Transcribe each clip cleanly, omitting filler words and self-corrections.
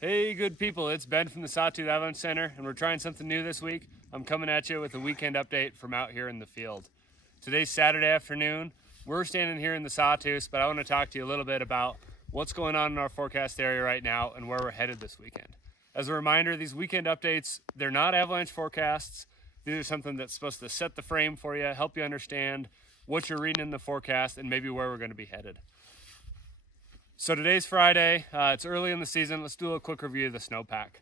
Hey, good people, it's Ben from the Sawtooth Avalanche Center, and we're trying something new this week. I'm coming at you with a weekend update from out here in the field. Today's Saturday afternoon. We're standing here in the Sawtooth, but I want to talk to you a little bit about what's going on in our forecast area right now and where we're headed this weekend. As a reminder, these weekend updates, they're not avalanche forecasts. These are something that's supposed to set the frame for you, help you understand what you're reading in the forecast, and maybe where we're going to be headed. So today's Friday, it's early in the season. Let's do a quick review of the snowpack.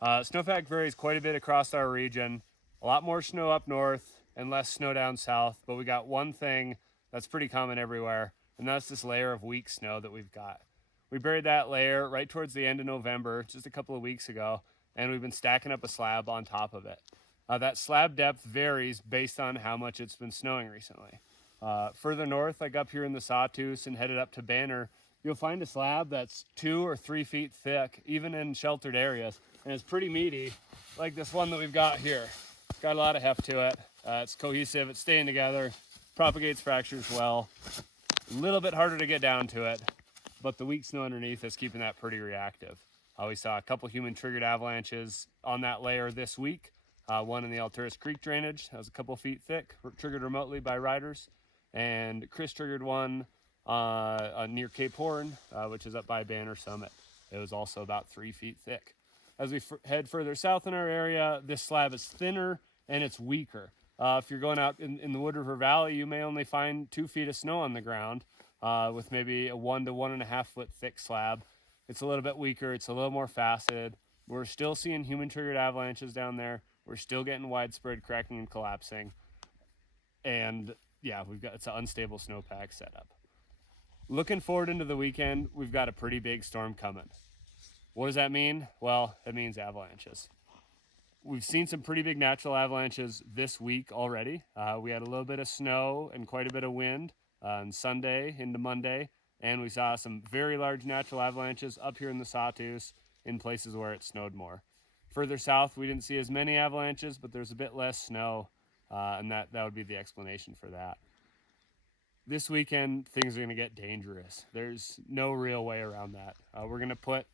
Snowpack varies quite a bit across our region. A lot more snow up north and less snow down south, but we got one thing that's pretty common everywhere, and that's this layer of weak snow that we've got. We buried that layer right towards the end of November, just a couple of weeks ago, and we've been stacking up a slab on top of it. That slab depth varies based on how much it's been snowing recently. Further north, like up here in the Sawtooth and headed up to Banner, you'll find a slab that's 2 or 3 feet thick, even in sheltered areas, and it's pretty meaty, like this one that we've got here. It's got a lot of heft to it. It's cohesive, it's staying together, propagates fractures well. A little bit harder to get down to it, but the weak snow underneath is keeping that pretty reactive. We saw a couple human-triggered avalanches on that layer this week. One in the Alturas Creek drainage, that was a couple feet thick, triggered remotely by riders, and Chris triggered one near Cape Horn, which is up by Banner Summit. It was also about 3 feet thick. As we head further south in our area, this slab is thinner and it's weaker. If you're going out in the Wood River Valley, you may only find 2 feet of snow on the ground with maybe a 1 to 1.5 foot thick slab. It's a little bit weaker. It's a little more faceted. We're still seeing human-triggered avalanches down there. We're still getting widespread cracking and collapsing. And yeah, it's an unstable snowpack setup. Looking forward into the weekend, we've got a pretty big storm coming. What does that mean? Well, it means avalanches. We've seen some pretty big natural avalanches this week already. We had a little bit of snow and quite a bit of wind on Sunday into Monday, and we saw some very large natural avalanches up here in the Sawtooth in places where it snowed more. Further south, we didn't see as many avalanches, but there's a bit less snow, and that would be the explanation for that. This weekend, things are going to get dangerous. There's no real way around that. We're going to put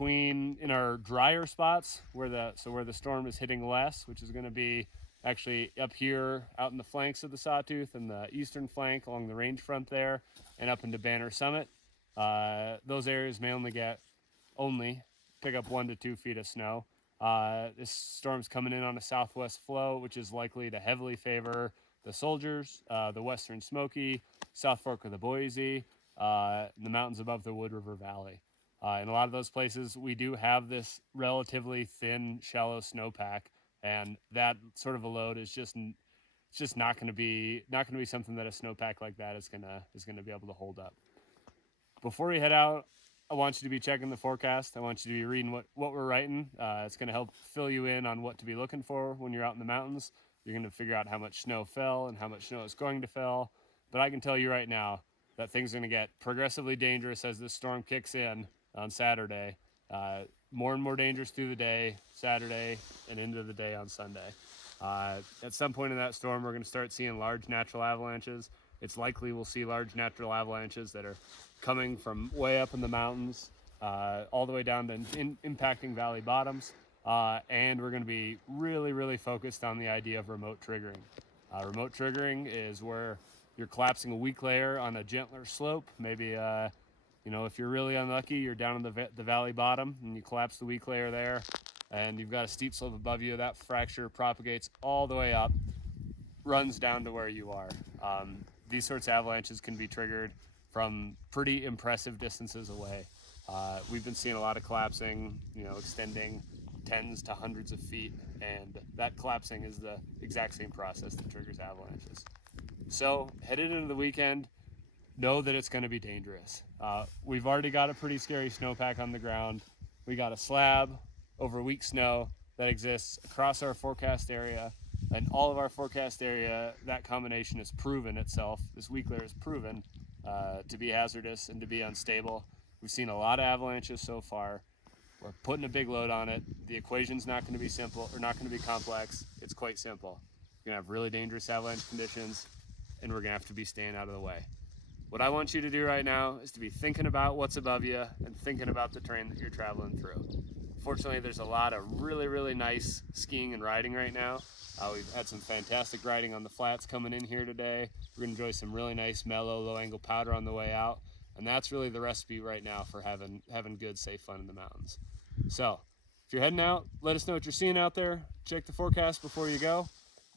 in our drier spots where the storm is hitting less, which is going to be actually up here out in the flanks of the Sawtooth and the eastern flank along the range front there and up into Banner Summit. Those areas may only pick up 1 to 2 feet of snow. This storm's coming in on a southwest flow, which is likely to heavily favor the Soldiers, the Western Smoky, South Fork of the Boise, the mountains above the Wood River Valley. In a lot of those places, we do have this relatively thin, shallow snowpack, and that sort of a load is just not going to be something that a snowpack like that is gonna be able to hold up. Before we head out, I want you to be checking the forecast. I want you to be reading what we're writing. It's going to help fill you in on what to be looking for when you're out in the mountains. You're going to figure out how much snow fell and how much snow is going to fall. But I can tell you right now that things are going to get progressively dangerous as this storm kicks in on Saturday. More and more dangerous through the day, Saturday, and into the day on Sunday. At some point in that storm, we're going to start seeing large natural avalanches. It's likely we'll see large natural avalanches that are coming from way up in the mountains, all the way down to impacting valley bottoms. And we're going to be really, really focused on the idea of remote triggering. Remote triggering is where you're collapsing a weak layer on a gentler slope. Maybe, if you're really unlucky, you're down in the valley bottom and you collapse the weak layer there, and you've got a steep slope above you. That fracture propagates all the way up, runs down to where you are. These sorts of avalanches can be triggered from pretty impressive distances away. We've been seeing a lot of collapsing, extending tens to hundreds of feet, and that collapsing is the exact same process that triggers avalanches. So headed into the weekend, know that it's going to be dangerous. We've already got a pretty scary snowpack on the ground. We got a slab over weak snow that exists across our forecast area, and all of our forecast area, that combination has proven itself. This weak layer is proven to be hazardous and to be unstable. We've seen a lot of avalanches so far. We're putting a big load on it. The equation's not going to be simple or not going to be complex. It's quite simple. We're going to have really dangerous avalanche conditions, and we're going to have to be staying out of the way. What I want you to do right now is to be thinking about what's above you and thinking about the terrain that you're traveling through. Fortunately, there's a lot of really nice skiing and riding right now. We've had some fantastic riding on the flats coming in here today. We're gonna enjoy some really nice mellow low angle powder on the way out. And that's really the recipe right now for having good, safe fun in the mountains. So if you're heading out, let us know what you're seeing out there. Check the forecast before you go.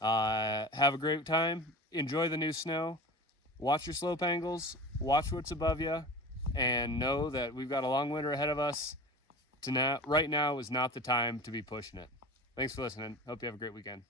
Have a great time. Enjoy the new snow. Watch your slope angles. Watch what's above you. And know that we've got a long winter ahead of us. Right now is not the time to be pushing it. Thanks for listening. Hope you have a great weekend.